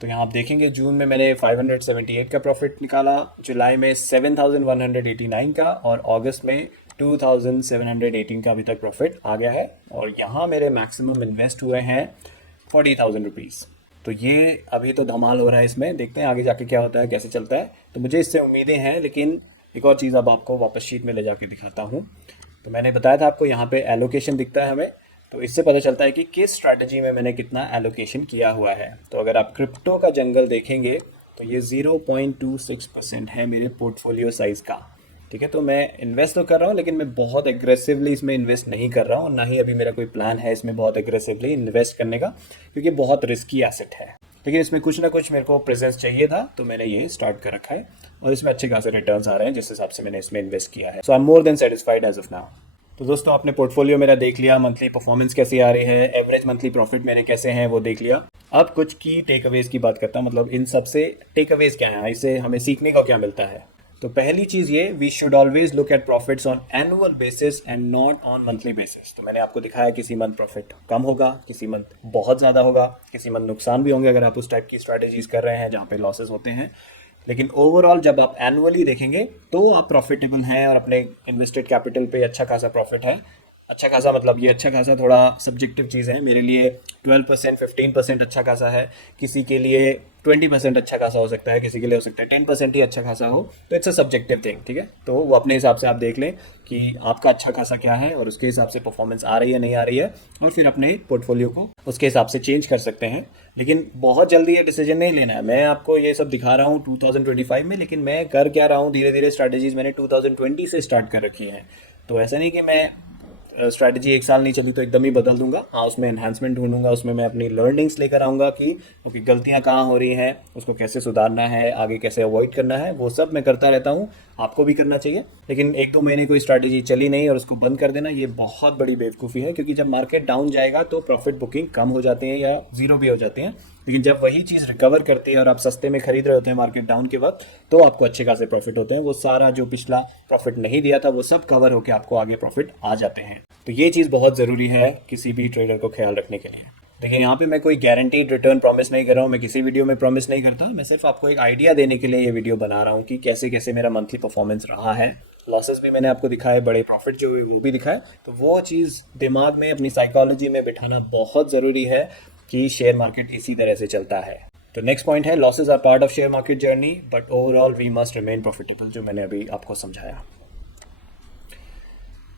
तो यहाँ आप देखेंगे जून में मैंने 578 का प्रॉफिट निकाला, जुलाई में 7,189 का, और अगस्त में 2,718 का अभी तक प्रॉफिट आ गया है। और यहाँ मेरे मैक्सिमम इन्वेस्ट हुए हैं 40,000 रुपीज़। तो ये अभी तो धमाल हो रहा है इसमें, देखते हैं आगे जाके क्या होता है, कैसे चलता है। तो मुझे इससे उम्मीदें हैं, लेकिन एक और चीज़ अब आपको वापस शीट में ले जाके दिखाता हूँ। तो मैंने बताया था आपको यहाँ पे एलोकेशन दिखता है हमें, तो इससे पता चलता है कि किस स्ट्रैटेजी में मैंने कितना एलोकेशन किया हुआ है। तो अगर आप क्रिप्टो का जंगल देखेंगे तो ये 0.26% है मेरे पोर्टफोलियो साइज़ का। ठीक है, तो मैं इन्वेस्ट तो कर रहा हूँ, लेकिन मैं बहुत एग्रेसिवली इसमें इन्वेस्ट नहीं कर रहा हूँ, ना ही अभी मेरा कोई प्लान है इसमें बहुत एग्रेसिवली इन्वेस्ट करने का, क्योंकि बहुत रिस्की एसेट है। लेकिन इसमें कुछ ना कुछ मेरे को प्रेजेंस चाहिए था, तो मैंने ये स्टार्ट कर रखा है और इसमें अच्छे खासे रिटर्न्स आ रहे हैं जिस हिसाब से मैंने इसमें इन्वेस्ट किया है। So I am more than satisfied as of now. तो दोस्तों, आपने पोर्टफोलियो मेरा देख लिया, मंथली परफॉर्मेंस कैसी आ रही है, एवरेज मंथली प्रॉफिट मेरे कैसे हैं वो देख लिया। अब कुछ की टेक अवेज की बात करता हूँ, मतलब इन सब से टेक अवेज क्या है, इससे हमें सीखने को क्या मिलता है। तो पहली चीज ये, we should always look at profits on annual basis and not on monthly basis. तो मैंने आपको दिखाया किसी मंथ प्रॉफिट कम होगा, किसी मंथ बहुत ज़्यादा होगा, किसी मंथ नुकसान भी होंगे अगर आप उस टाइप की स्ट्रैटेजीज कर रहे हैं जहाँ पे लॉसेस होते हैं। लेकिन ओवरऑल जब आप एनुअली देखेंगे तो आप प्रॉफिटेबल हैं और अपने इन्वेस्टेड कैपिटल पे अच्छा खासा प्रॉफिट है, अच्छा खासा मतलब ये अच्छा खासा थोड़ा सब्जेक्टिव चीज़ है। मेरे लिए 12% 15% अच्छा खासा है, किसी के लिए 20% अच्छा खासा हो सकता है, किसी के लिए हो सकता है 10% ही अच्छा खासा हो। तो इट्स अ सब्जेक्टिव थिंग, ठीक है। तो वो अपने हिसाब से आप देख लें कि आपका अच्छा खासा क्या है और उसके हिसाब से परफॉर्मेंस आ रही है नहीं आ रही है, और फिर अपने पोर्टफोलियो को उसके हिसाब से चेंज कर सकते हैं। लेकिन बहुत जल्दी ये डिसीजन नहीं लेना है। मैं आपको ये सब दिखा रहा हूँ 2025 में, लेकिन मैं कर क्या रहा हूँ, धीरे धीरे स्ट्रैटेजीज मैंने 2020 से स्टार्ट कर रखी है। तो ऐसा नहीं कि मैं स्ट्रैटेजी एक साल नहीं चली तो एकदम ही बदल दूंगा। हाँ, उसमें एनहांसमेंट ढूंढूंगा, उसमें मैं अपनी लर्निंग्स लेकर आऊँगा कि ओके गलतियाँ कहाँ हो रही हैं, उसको कैसे सुधारना है, आगे कैसे अवॉइड करना है, वो सब मैं करता रहता हूँ। आपको भी करना चाहिए। लेकिन एक दो महीने कोई स्ट्रैटेजी चली नहीं और उसको बंद कर देना, ये बहुत बड़ी बेवकूफ़ी है, क्योंकि जब मार्केट डाउन जाएगा तो प्रॉफिट बुकिंग कम हो जाती है या जीरो भी हो जाते हैं। लेकिन जब वही चीज़ रिकवर करती है और आप सस्ते में खरीद रहे होते हैं मार्केट डाउन के वक्त, तो आपको अच्छे खासे प्रॉफिट होते हैं। वो सारा जो पिछला प्रॉफिट नहीं दिया था वो सब कवर होकर आपको आगे प्रॉफिट आ जाते हैं। तो ये चीज़ बहुत ज़रूरी है किसी भी ट्रेडर को ख्याल रखने के लिए। देखिए, यहाँ पे मैं कोई गारंटीड रिटर्न प्रॉमिस नहीं कर रहा हूँ, मैं किसी वीडियो में प्रॉमिस नहीं करता। मैं सिर्फ आपको एक आइडिया देने के लिए ये वीडियो बना रहा हूँ कि कैसे कैसे मेरा मंथली परफॉर्मेंस रहा है। लॉसेस भी मैंने आपको दिखाए, बड़े प्रॉफिट जो हुए वो भी दिखाए। तो वो चीज़ दिमाग में, अपनी साइकोलॉजी में बिठाना बहुत ज़रूरी है कि शेयर मार्केट इसी तरह से चलता है। तो नेक्स्ट पॉइंट है, losses are part of share market journey but overall we must remain profitable, जो मैंने अभी आपको समझाया।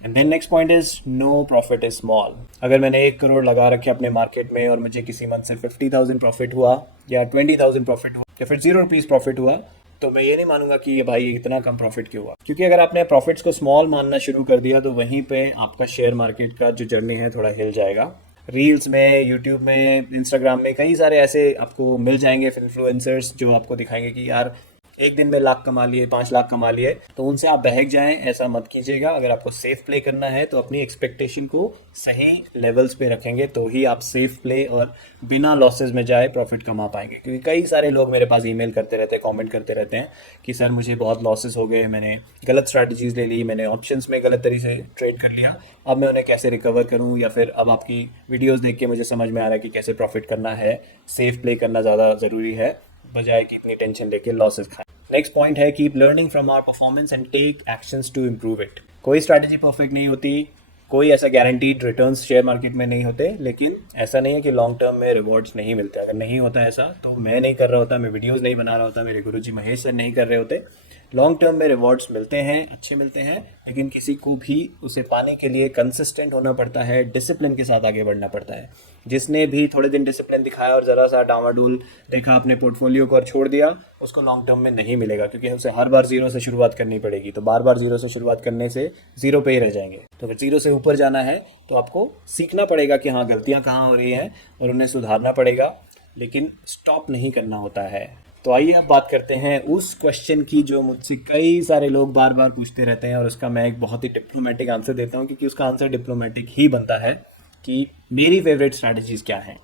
And then next point is no profit is small. अगर मैंने 1 करोड़ लगा रखे अपने मार्केट में और मुझे किसी मंथ से 50,000 प्रॉफिट हुआ या 20,000 प्रॉफिट हुआ या फिर 0 रुपीज़ प्रॉफिट हुआ, तो मैं ये नहीं मानूंगा कि ये भाई इतना कम प्रॉफिट क्यों हुआ। क्योंकि अगर आपने प्रॉफिट्स को स्मॉल मानना शुरू कर दिया तो वहीं पे आपका शेयर मार्केट का जो जर्नी है थोड़ा हिल जाएगा। रील्स में, यूट्यूब में, इंस्टाग्राम में कई सारे ऐसे आपको मिल जाएंगे इन्फ्लुएंसर्स जो आपको दिखाएंगे कि यार एक दिन में लाख कमा लिए, 5 लाख कमा लिए। तो उनसे आप बहक जाएं, ऐसा मत कीजिएगा। अगर आपको सेफ प्ले करना है तो अपनी एक्सपेक्टेशन को सही लेवल्स पे रखेंगे तो ही आप सेफ प्ले और बिना लॉसेस में जाए प्रॉफिट कमा पाएंगे। क्योंकि कई सारे लोग मेरे पास ईमेल करते रहते हैं, कमेंट करते रहते हैं कि सर मुझे बहुत लॉसेस हो गए, मैंने गलत स्ट्रैटेजीज ले ली, मैंने ऑप्शंस में गलत तरीके से ट्रेड कर लिया, अब मैं उन्हें कैसे रिकवर करूं, या फिर अब आपकी वीडियोस देख के मुझे समझ में आ रहा है कि कैसे प्रॉफिट करना है। सेफ प्ले करना ज़्यादा ज़रूरी है बजाय कि इतनी टेंशन लेके लॉसेस खाएं। नेक्स्ट पॉइंट है, keep learning from our performance and take actions to improve it. कोई स्ट्रैटेजी परफेक्ट नहीं होती, कोई ऐसा गारंटीड रिटर्न्स शेयर मार्केट में नहीं होते, लेकिन ऐसा नहीं है कि लॉन्ग टर्म में रिवॉर्ड्स नहीं मिलते। अगर नहीं होता ऐसा तो मैं नहीं कर रहा होता, मैं वीडियोस नहीं बना रहा होता, मेरे गुरुजी महेश सर नहीं कर रहे होते। लॉन्ग टर्म में रिवॉर्ड्स मिलते हैं, अच्छे मिलते हैं, लेकिन किसी को भी उसे पाने के लिए कंसिस्टेंट होना पड़ता है, डिसिप्लिन के साथ आगे बढ़ना पड़ता है। जिसने भी थोड़े दिन डिसिप्लिन दिखाया और ज़रा सा डामाडोल देखा अपने पोर्टफोलियो को और छोड़ दिया, उसको लॉन्ग टर्म में नहीं मिलेगा, क्योंकि उसे हर बार जीरो से शुरुआत करनी पड़ेगी। तो बार बार जीरो से शुरुआत करने से जीरो पे ही रह जाएंगे। तो अगर जीरो से ऊपर जाना है तो आपको सीखना पड़ेगा कि हाँ गलतियाँ कहाँ हो रही हैं और उन्हें सुधारना पड़ेगा, लेकिन स्टॉप नहीं करना होता है। तो आइए अब बात करते हैं उस क्वेश्चन की जो मुझसे कई सारे लोग बार बार पूछते रहते हैं, और उसका मैं एक बहुत ही डिप्लोमेटिक आंसर देता हूँ, क्योंकि उसका आंसर डिप्लोमेटिक ही बनता है कि मेरी फेवरेट स्ट्रैटेजीज क्या हैं।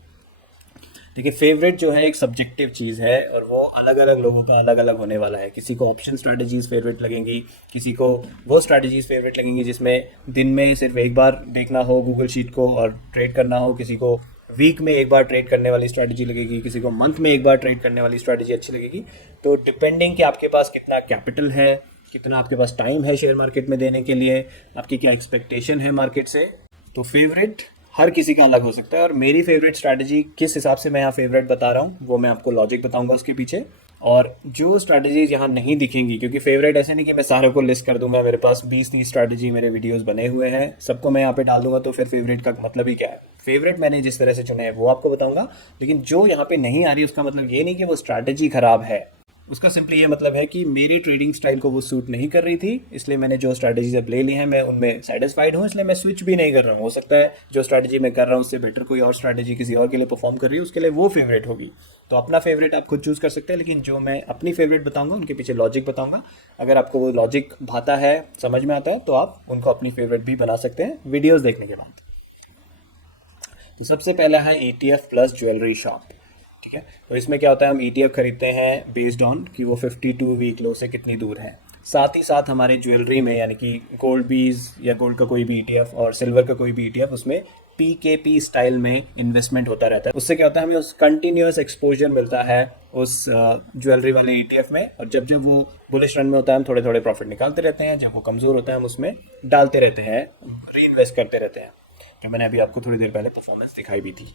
देखिए, फेवरेट जो है एक सब्जेक्टिव चीज़ है और वो अलग अलग लोगों का अलग अलग होने वाला है। किसी को ऑप्शन स्ट्रैटेजीज फेवरेट लगेंगी, किसी को वो स्ट्रैटेजीज फेवरेट लगेंगी जिसमें दिन में सिर्फ एक बार देखना हो गूगल शीट को और ट्रेड करना हो, किसी को वीक में एक बार ट्रेड करने वाली स्ट्रैटेजी लगेगी, किसी को मंथ में एक बार ट्रेड करने वाली स्ट्रैटेजी अच्छी लगेगी। तो डिपेंडिंग कि आपके पास कितना कैपिटल है, कितना आपके पास टाइम है शेयर मार्केट में देने के लिए, आपकी क्या एक्सपेक्टेशन है मार्केट से, तो फेवरेट हर किसी का अलग हो सकता है। और मेरी फेवरेट स्ट्रैटेजी किस हिसाब से मैं यहाँ फेवरेट बता रहा हूँ वो मैं आपको लॉजिक बताऊंगा उसके पीछे। और जो स्ट्रैटेजीज यहाँ नहीं दिखेंगी, क्योंकि फेवरेट ऐसे नहीं कि मैं सारों को लिस्ट कर दूंगा, मेरे पास 20-30 स्ट्रैटेजी मेरे वीडियोस बने हुए हैं, सबको मैं यहाँ पे डाल दूंगा, तो फिर फेवरेट का मतलब ही क्या है। फेवरेट मैंने जिस तरह से चुने हैं वो आपको बताऊंगा, लेकिन जो यहाँ पे नहीं आ रही उसका मतलब ये नहीं कि वो स्ट्रैटेजी खराब है। उसका सिंपली ये मतलब है कि मेरी ट्रेडिंग स्टाइल को वो सूट नहीं कर रही थी, इसलिए मैंने जो स्ट्रैटेजीज अब ले ली हैं मैं उनमें सेटिस्फाइड हूँ, इसलिए मैं स्विच भी नहीं कर रहा हूँ। हो सकता है जो स्ट्रैटेजी मैं कर रहा हूँ उससे बेटर कोई और स्ट्रैटेजी किसी और के लिए परफॉर्म कर रही है, उसके लिए वो फेवरेट होगी। तो अपना फेवरेट आप खुद चूज़ कर सकते हैं, लेकिन जो मैं अपनी फेवरेट बताऊंगा उनके पीछे लॉजिक बताऊंगा। अगर आपको वो लॉजिक भाता है, समझ में आता है, तो आप उनको अपनी फेवरेट भी बना सकते हैं वीडियोज़ देखने के बाद। तो सबसे पहला है ETF प्लस ज्वेलरी शॉप। ठीक है, तो इसमें क्या होता है, हम ETF खरीदते हैं बेस्ड ऑन कि वो 52 वीक लो से कितनी दूर है। साथ ही साथ हमारे ज्वेलरी में, यानी कि गोल्ड बीज या गोल्ड का कोई भी ETF और सिल्वर का कोई भी ETF, उसमें PKP स्टाइल में इन्वेस्टमेंट होता रहता है। उससे क्या होता है, हमें उस कंटिन्यूअस एक्सपोजर मिलता है उस ज्वेलरी वाले ETF में, और जब जब वो बुलिश रन में होता है हम थोड़े थोड़े प्रॉफिट निकालते रहते हैं, जब वो कमज़ोर होता है हम उसमें डालते रहते हैं, री इन्वेस्ट करते रहते हैं, जो मैंने अभी आपको थोड़ी देर पहले परफॉर्मेंस दिखाई भी थी।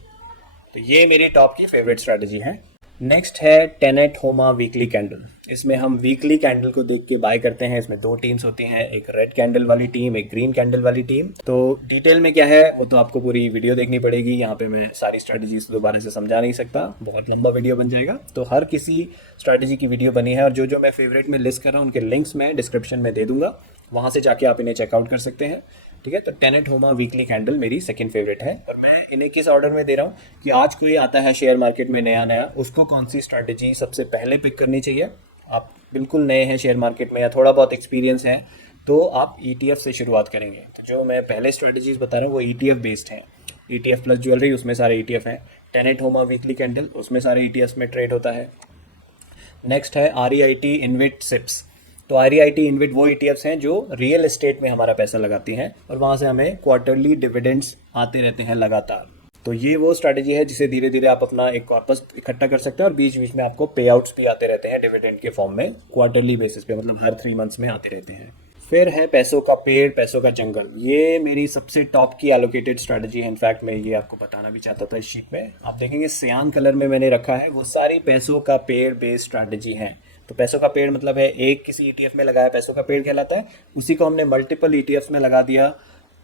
तो ये मेरी टॉप की फेवरेट स्ट्रैटेजी है। नेक्स्ट है टेनेट होमा वीकली कैंडल। इसमें हम वीकली कैंडल को देख के बाय करते हैं। इसमें दो टीम्स होती हैं, एक रेड कैंडल वाली टीम, एक ग्रीन कैंडल वाली टीम। तो डिटेल में क्या है वो तो आपको पूरी वीडियो देखनी पड़ेगी, यहाँ पे मैं सारी स्ट्रैटेजीज दोबारा से समझा नहीं सकता, बहुत लंबा वीडियो बन जाएगा। तो हर किसी स्ट्रैटेजी की वीडियो बनी है, और जो जो मैं फेवरेट में लिस्ट कर रहा हूँ उनके लिंक्स मैं डिस्क्रिप्शन में दे दूंगा, वहाँ से जाके आप इन्हें चेकआउट कर सकते हैं। ठीक है, तो टेनेट होमा वीकली कैंडल मेरी सेकंड फेवरेट है, और मैं इन्हें किस ऑर्डर में दे रहा हूँ कि आज कोई आता है शेयर मार्केट में नया नया, उसको कौन सी स्ट्रैटेजी सबसे पहले पिक करनी चाहिए। आप बिल्कुल नए हैं शेयर मार्केट में या थोड़ा बहुत एक्सपीरियंस है तो आप ETF से शुरुआत करेंगे। तो जो मैं पहले स्ट्रैटेजीज बता रहा हूँ वो ETF बेस्ड हैं। ETF प्लस ज्वेलरी, उसमें सारे ETF हैं। टेनेट होमा वीकली कैंडल, उसमें सारे ETFs में ट्रेड होता है। नेक्स्ट है REIT इनविट सिप्स। तो REIT इनविट वो ETFs हैं जो रियल एस्टेट में हमारा पैसा लगाती हैं, और वहाँ से हमें क्वार्टरली डिविडेंड्स आते रहते हैं लगातार। तो ये वो स्ट्रैटेजी है जिसे धीरे धीरे आप अपना एक कॉर्पस इकट्ठा कर सकते हैं, और बीच बीच में आपको पे आउट्स भी आते रहते हैं डिविडेंड के फॉर्म में, क्वार्टरली बेसिस पे, मतलब हर 3 मंथ्स में आते रहते हैं। फिर है पैसों का पेड़, पैसों का जंगल। ये मेरी सबसे टॉप की एलोकेटेड स्ट्रैटेजी है। इनफैक्ट मैं ये आपको बताना भी चाहता था। इस शीट में आप देखेंगे सियान कलर में मैंने रखा है, वो सारी पैसों का पेड़ बेस्ड स्ट्रैटेजी है। तो पैसों का पेड़ मतलब है एक किसी ETF में लगाया पैसों का पेड़ कहलाता है, उसी को हमने मल्टीपल ETFs में लगा दिया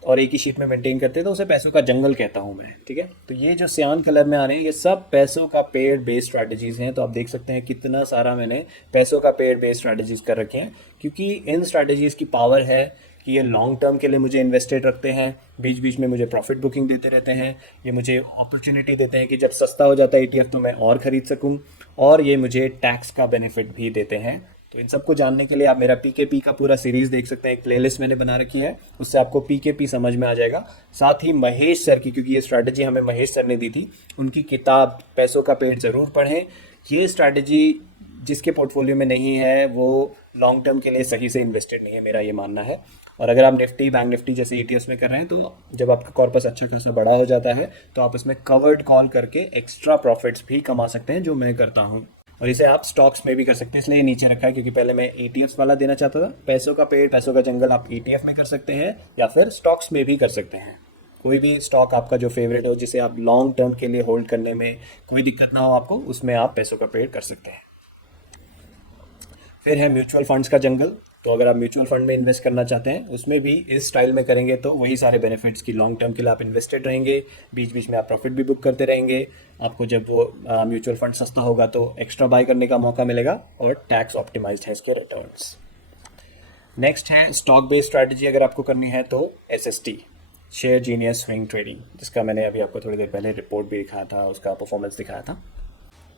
और एक ही शीट में मेंटेन करते हैं तो उसे पैसों का जंगल कहता हूँ मैं। ठीक है, तो ये जो सियान कलर में आ रहे हैं ये सब पैसों का पेड़ बेस्ड स्ट्रैटेजीज हैं। तो आप देख सकते हैं कितना सारा मैंने पैसों का पेड़ बेस्ड स्ट्रैटेजीज कर रखे हैं, क्योंकि इन स्ट्रैटेजीज की पावर है कि ये लॉन्ग टर्म के लिए मुझे इन्वेस्टेड रखते हैं, बीच बीच में मुझे प्रॉफिट बुकिंग देते रहते हैं, ये मुझे अपॉर्चुनिटी देते हैं कि जब सस्ता हो जाता है ETF तो मैं और ख़रीद सकूं, और ये मुझे टैक्स का बेनिफिट भी देते हैं। तो इन सबको जानने के लिए आप मेरा PKP का पूरा सीरीज़ देख सकते हैं, एक प्लेलिस्ट मैंने बना रखी है, उससे आपको PKP समझ में आ जाएगा। साथ ही महेश सर की, क्योंकि ये स्ट्रैटेजी हमें महेश सर ने दी थी, उनकी किताब पैसों का पेड़ ज़रूर पढ़ें। ये स्ट्रैटेजी जिसके पोर्टफोलियो में नहीं है वो लॉन्ग टर्म के लिए सही से इन्वेस्टेड नहीं है, मेरा ये मानना है। और अगर आप निफ्टी, बैंक निफ्टी जैसे ETFs में कर रहे हैं तो जब आपका कॉर्पस अच्छा खासा बड़ा हो जाता है तो आप इसमें कवर्ड कॉल करके एक्स्ट्रा प्रॉफिट्स भी कमा सकते हैं, जो मैं करता हूँ। और इसे आप स्टॉक्स में भी कर सकते हैं, इसलिए नीचे रखा है क्योंकि पहले मैं ETFs वाला देना चाहता था। पैसों का पेड़, पैसों का जंगल आप ETF में कर सकते हैं या फिर स्टॉक्स में भी कर सकते हैं। कोई भी स्टॉक आपका जो फेवरेट हो, जिसे आप लॉन्ग टर्म के लिए होल्ड करने में कोई दिक्कत ना हो आपको, उसमें आप पैसों का पेड़ कर सकते हैं। फिर है म्यूचुअल फंड्स का जंगल। तो अगर आप म्यूचुअल फंड में इन्वेस्ट करना चाहते हैं उसमें भी इस स्टाइल में करेंगे तो वही सारे बेनिफिट्स की लॉन्ग टर्म के लिए आप इन्वेस्टेड रहेंगे, बीच बीच में आप प्रॉफिट भी बुक करते रहेंगे। आपको जब वो म्यूचुअल फंड सस्ता होगा तो एक्स्ट्रा बाय करने का मौका मिलेगा, और टैक्स ऑप्टिमाइज्ड है इसके रिटर्न्स। नेक्स्ट है स्टॉक बेस्ड स्ट्रैटेजी। अगर आपको करनी है तो SST, share genius swing trading, जिसका मैंने अभी आपको थोड़ी देर पहले रिपोर्ट भी दिखाया था, उसका परफॉर्मेंस दिखाया था।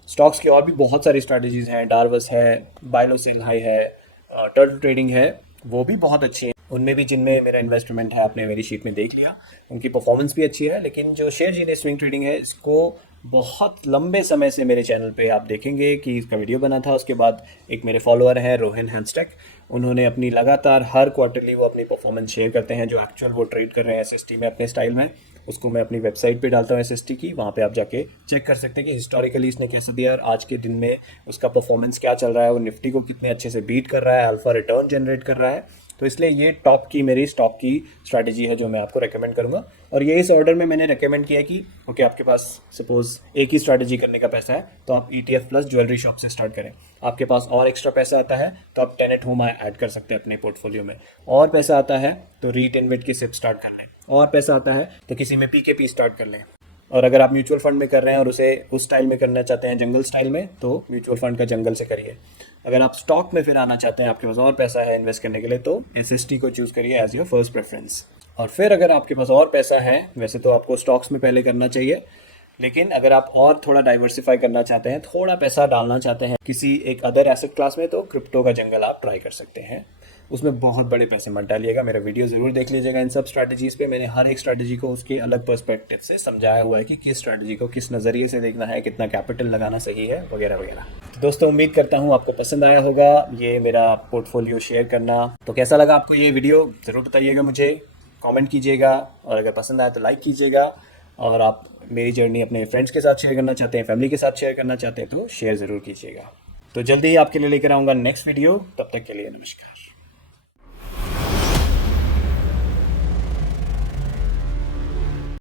स्टॉक्स की और भी बहुत सारी स्ट्रैटेजीज हैं, डार्वस है, बाय लो सेल हाई है, टर्टल ट्रेडिंग है, वो भी बहुत अच्छी है। उनमें भी जिनमें मेरा इन्वेस्टमेंट है आपने मेरी शीट में देख लिया, उनकी परफॉर्मेंस भी अच्छी है। लेकिन जो शेयर जीनियस स्विंग ट्रेडिंग है इसको बहुत लंबे समय से मेरे चैनल पे आप देखेंगे कि इसका वीडियो बना था। उसके बाद एक मेरे फॉलोअर है रोहन हैमस्टेक, उन्होंने अपनी लगातार हर क्वार्टरली वो अपनी परफॉर्मेंस शेयर करते हैं, जो एक्चुअल वो ट्रेड कर रहे हैं SST में अपने स्टाइल में। उसको मैं अपनी वेबसाइट पे डालता हूँ SST की, वहाँ पे आप जाके चेक कर सकते हैं कि हिस्टोरिकली इसने कैसे दिया और आज के दिन में उसका परफॉर्मेंस क्या चल रहा है, वो निफ्टी को कितने अच्छे से बीट कर रहा है, अल्फा रिटर्न जनरेट कर रहा है। तो इसलिए ये टॉप की मेरी स्टॉक की स्ट्रैटेजी है जो मैं आपको रेकमेंड करूंगा। और ये इस ऑर्डर में मैंने रेकमेंड किया कि ओके, आपके पास सपोज एक ही स्ट्रैटेजी करने का पैसा है तो आप ETF प्लस ज्वेलरी शॉप से स्टार्ट करें। आपके पास और एक्स्ट्रा पैसा आता है तो आप टेनेट होमा ऐड कर सकते हैं अपने पोर्टफोलियो में। और पैसा आता है तो रीट इनविट की सिप स्टार्ट कर लें, और पैसा आता है तो किसी में PKP स्टार्ट कर लें। और अगर आप म्यूचुअल फंड में कर रहे हैं और उसे उस स्टाइल में करना चाहते हैं, जंगल स्टाइल में, तो म्यूचुअल फंड का जंगल से करिए। अगर आप स्टॉक में फिर आना चाहते हैं, आपके पास और पैसा है इन्वेस्ट करने के लिए, तो SST को चूज करिए एज योर फर्स्ट प्रेफरेंस। और फिर अगर आपके पास और पैसा है, वैसे तो आपको स्टॉक्स में पहले करना चाहिए, लेकिन अगर आप और थोड़ा डाइवर्सिफाई करना चाहते हैं, थोड़ा पैसा डालना चाहते हैं किसी एक अदर एसेट क्लास में, तो क्रिप्टो का जंगल आप ट्राई कर सकते हैं। उसमें बहुत बड़े पैसे मत डालिएगा, मेरा वीडियो ज़रूर देख लीजिएगा इन सब स्ट्रैटेजीज़ पे। मैंने हर एक स्ट्रैटेजी को उसके अलग पर्सपेक्टिव से समझाया हुआ है कि किस स्ट्रैटेजी को किस नज़रिए से देखना है, कितना कैपिटल लगाना सही है, वगैरह वगैरह। तो दोस्तों, उम्मीद करता हूँ आपको पसंद आया होगा ये मेरा पोर्टफोलियो शेयर करना। तो कैसा लगा आपको ये वीडियो ज़रूर बताइएगा मुझे, कमेंट कीजिएगा, और अगर पसंद आया तो लाइक कीजिएगा। और आप मेरी जर्नी अपने फ्रेंड्स के साथ शेयर करना चाहते हैं, फैमिली के साथ शेयर करना चाहते हैं तो शेयर ज़रूर कीजिएगा। तो जल्दी ही आपके लिए लेकर आऊँगा नेक्स्ट वीडियो, तब तक के लिए नमस्कार।